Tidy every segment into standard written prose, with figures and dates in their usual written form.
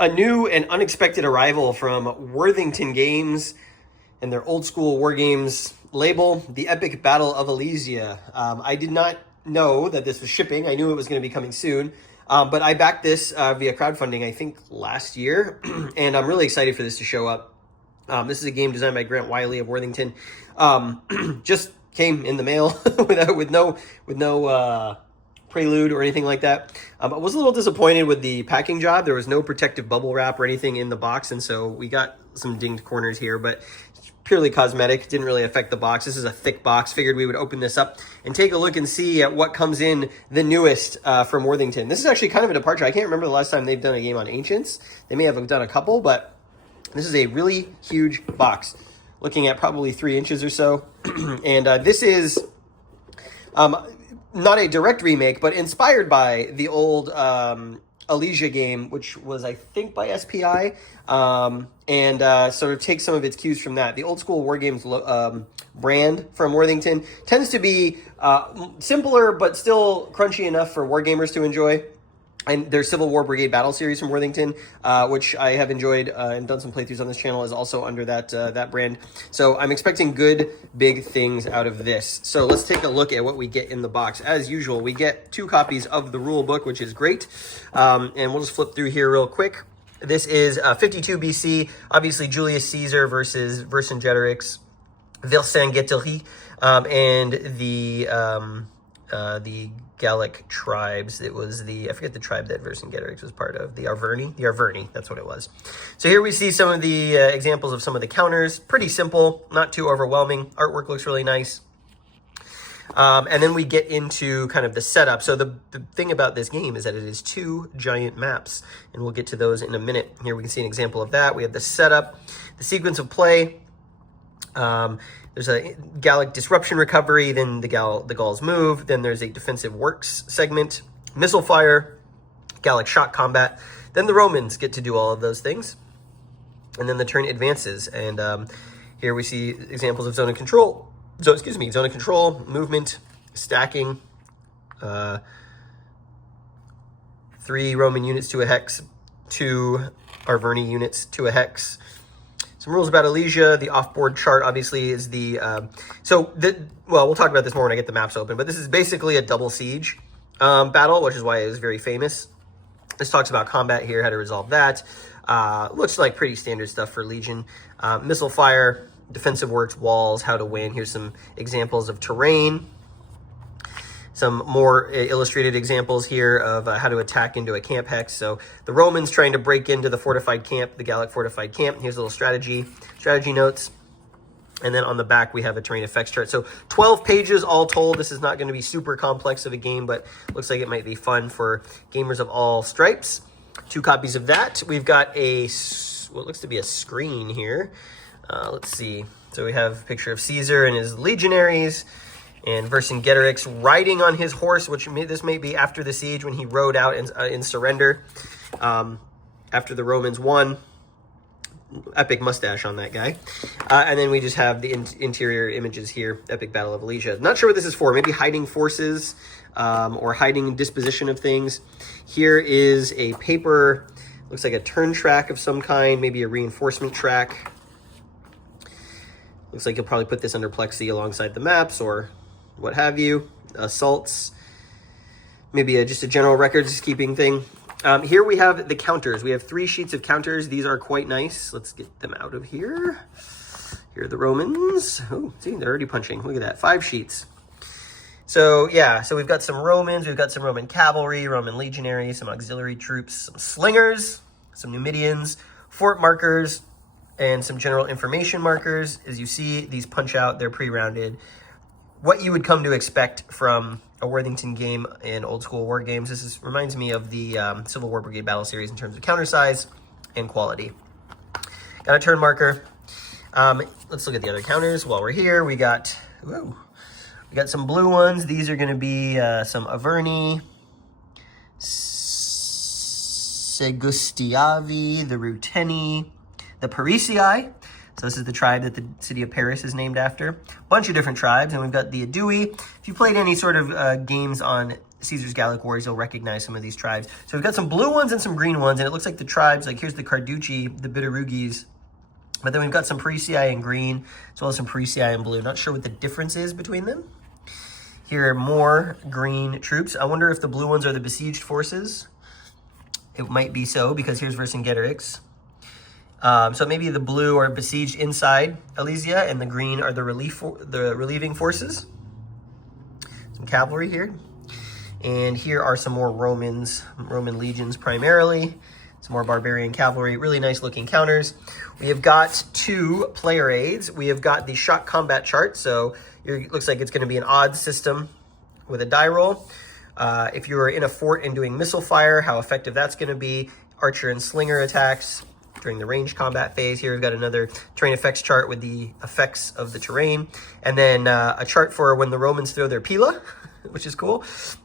A new and unexpected arrival from Worthington Games and their old school war games label, the Epic Battle of Alesia. I did not know that this was shipping. I knew it was going to be coming soon, but I backed this via crowdfunding, I think, last year, and I'm really excited for this to show up. This is a game designed by Grant Wiley of Worthington. Just came in the mail with no prelude or anything like that. I was a little disappointed with the packing job. There was no protective bubble wrap or anything in the box, and so we got some dinged corners here, but it's purely cosmetic. Didn't really affect the box. This is a thick box. Figured we would open this up and take a look and see at what comes in the newest from Worthington. This is actually kind of a departure. I can't remember the last time they've done a game on Ancients. They may have done a couple, but this is a really huge box, looking at probably 3 inches or so. And this is not a direct remake, but inspired by the old Alesia game, which was, I think, by SPI, and sort of take some of its cues from that. The old school war games brand from Worthington tends to be simpler, but still crunchy enough for wargamers to enjoy. And their Civil War Brigade Battle series from Worthington, which I have enjoyed and done some playthroughs on this channel, is also under that brand. So I'm expecting good, big things out of this. So let's take a look at what we get in the box. As usual, we get 2 copies of the rule book, which is great. And we'll just flip through here real quick. This is 52 BC, obviously Julius Caesar versus Vercingetorix, Vercingetorix, and the Gallic tribes. It was I forget the tribe that Vercingetorix was part of, the Arverni, that's what it was. So here we see some of the examples of some of the counters. Pretty simple, not too overwhelming. Artwork looks really nice. And then we get into kind of the setup. So the thing about this game is that it is 2 giant maps, and we'll get to those in a minute. Here we can see an example of that. We have the setup, the sequence of play. There's a Gallic disruption recovery, then the Gauls move, then there's a defensive works segment, missile fire, Gallic shock combat, then the Romans get to do all of those things, and then the turn advances. And here we see examples of zone of control. Zone of control, movement, stacking, 3 Roman units to a hex, 2 Arverni units to a hex. Some rules about Alesia. The off-board chart obviously is well, we'll talk about this more when I get the maps open, but this is basically a double siege battle, which is why it is very famous. This talks about combat here, how to resolve that. Looks like pretty standard stuff for Legion. Missile fire, defensive works, walls, how to win. Here's some examples of terrain. Some more illustrated examples here of how to attack into a camp hex. So the Romans trying to break into the fortified camp, the Gallic fortified camp. Here's a little strategy notes. And then on the back, we have a terrain effects chart. So 12 pages all told. This is not going to be super complex of a game, but looks like it might be fun for gamers of all stripes. 2 copies of that. We've got what looks to be a screen here. Let's see. So we have a picture of Caesar and his legionaries, and Vercingetorix riding on his horse, this may be after the siege when he rode out in surrender after the Romans won. Epic mustache on that guy. And then we just have the interior images here, Epic Battle of Alesia. Not sure what this is for, maybe hiding forces or hiding disposition of things. Here is a paper, looks like a turn track of some kind, maybe a reinforcement track. Looks like you'll probably put this under plexi alongside the maps or what have you. Assaults, maybe just a general records keeping thing. Here we have the counters. We have 3 sheets of counters. These are quite nice. Let's get them out of here. Here are the Romans. Oh, see, they're already punching. Look at that, 5 sheets. So yeah, so we've got some Romans, we've got some Roman cavalry, Roman legionaries, some auxiliary troops, some slingers, some Numidians, fort markers, and some general information markers. As you see, these punch out, they're pre-rounded. What you would come to expect from a Worthington game in old school war games. This reminds me of the Civil War Brigade Battle series in terms of counter size and quality. Got a turn marker. Let's look at the other counters while we're here. We got some blue ones. These are going to be some Arverni, Segustiavi, the Ruteni, the Parisii. So this is the tribe that the city of Paris is named after. A bunch of different tribes, and we've got the Adui. If you played any sort of games on Caesar's Gallic Warriors, you'll recognize some of these tribes. So we've got some blue ones and some green ones, and it looks like the tribes, like here's the Carducci, the Bitterugis, but then we've got some Parisi in green, as well as some Parisi in blue. Not sure what the difference is between them. Here are more green troops. I wonder if the blue ones are the besieged forces. It might be so, because here's Vercingetorix. So maybe the blue are besieged inside Alesia, and the green are the relieving forces. Some cavalry here. And here are some more Roman legions primarily. Some more barbarian cavalry, really nice looking counters. We have got 2 player aids. We have got the shock combat chart. So it looks like it's going to be an odds system with a die roll. If you are in a fort and doing missile fire, how effective that's going to be. Archer and slinger attacks during the ranged combat phase. Here we've got another terrain effects chart with the effects of the terrain. And then a chart for when the Romans throw their pila, which is cool.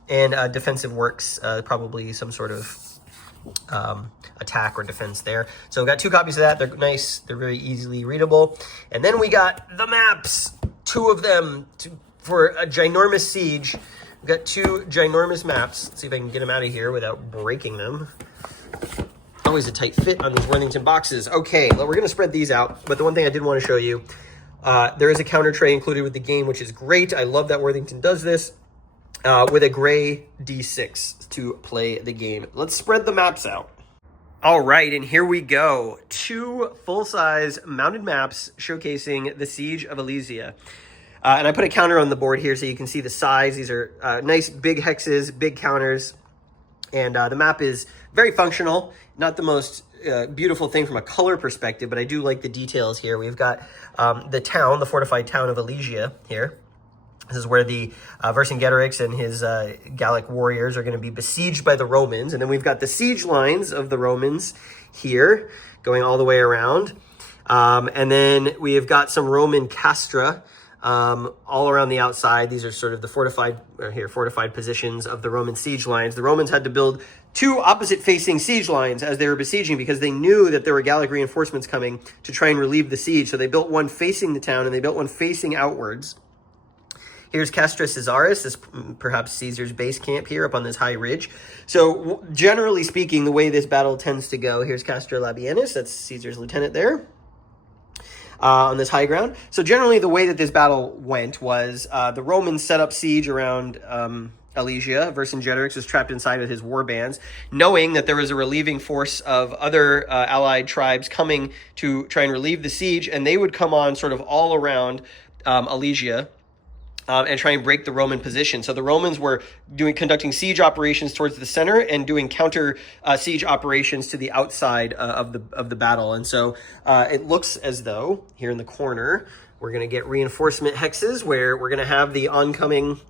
And defensive works, probably some sort of attack or defense there. So we've got 2 copies of that. They're nice. They're very easily readable. And then we got the maps, 2 of them for a ginormous siege. We've got 2 ginormous maps. Let's see if I can get them out of here without breaking them. Always a tight fit on these Worthington boxes. Okay, well, we're going to spread these out. But the one thing I did want to show you, there is a counter tray included with the game, which is great. I love that Worthington does this. With a gray D6 to play the game. Let's spread the maps out. All right, and here we go. 2 full-size mounted maps showcasing the Siege of Alesia. And I put a counter on the board here so you can see the size. These are nice big hexes, big counters. And the map is very functional. Not the most beautiful thing from a color perspective, but I do like the details here. We've got the town, the fortified town of Alesia here. This is where the Vercingetorix and his Gallic warriors are going to be besieged by the Romans. And then we've got the siege lines of the Romans here going all the way around. And then we have got some Roman castra all around the outside. These are sort of the fortified positions of the Roman siege lines. The Romans had to build 2 opposite-facing siege lines as they were besieging because they knew that there were Gallic reinforcements coming to try and relieve the siege. So they built one facing the town and they built one facing outwards. Here's Castra Caesaris, this perhaps Caesar's base camp here up on this high ridge. So generally speaking, the way this battle tends to go, here's Castra Labienus, that's Caesar's lieutenant there, on this high ground. So generally the way that this battle went was the Romans set up siege around Alesia. Vercingetorix was trapped inside with his war bands, knowing that there was a relieving force of other allied tribes coming to try and relieve the siege, and they would come on sort of all around Alesia, and try and break the Roman position. So the Romans were conducting siege operations towards the center and doing counter siege operations to the outside of the battle. And so it looks as though here in the corner we're going to get reinforcement hexes where we're going to have the oncoming,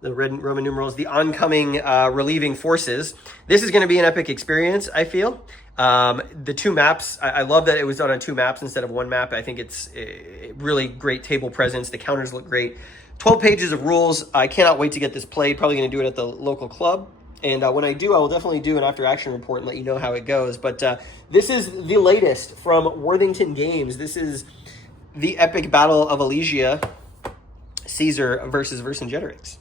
the red Roman numerals, the oncoming relieving forces. This is going to be an epic experience, I feel. The 2 maps, I love that it was done on 2 maps instead of 1 map. I think it's a really great table presence. The counters look great. 12 pages of rules. I cannot wait to get this played. Probably going to do it at the local club. And when I do, I will definitely do an after-action report and let you know how it goes. But this is the latest from Worthington Games. This is the epic battle of Alesia, Caesar versus Vercingetorix.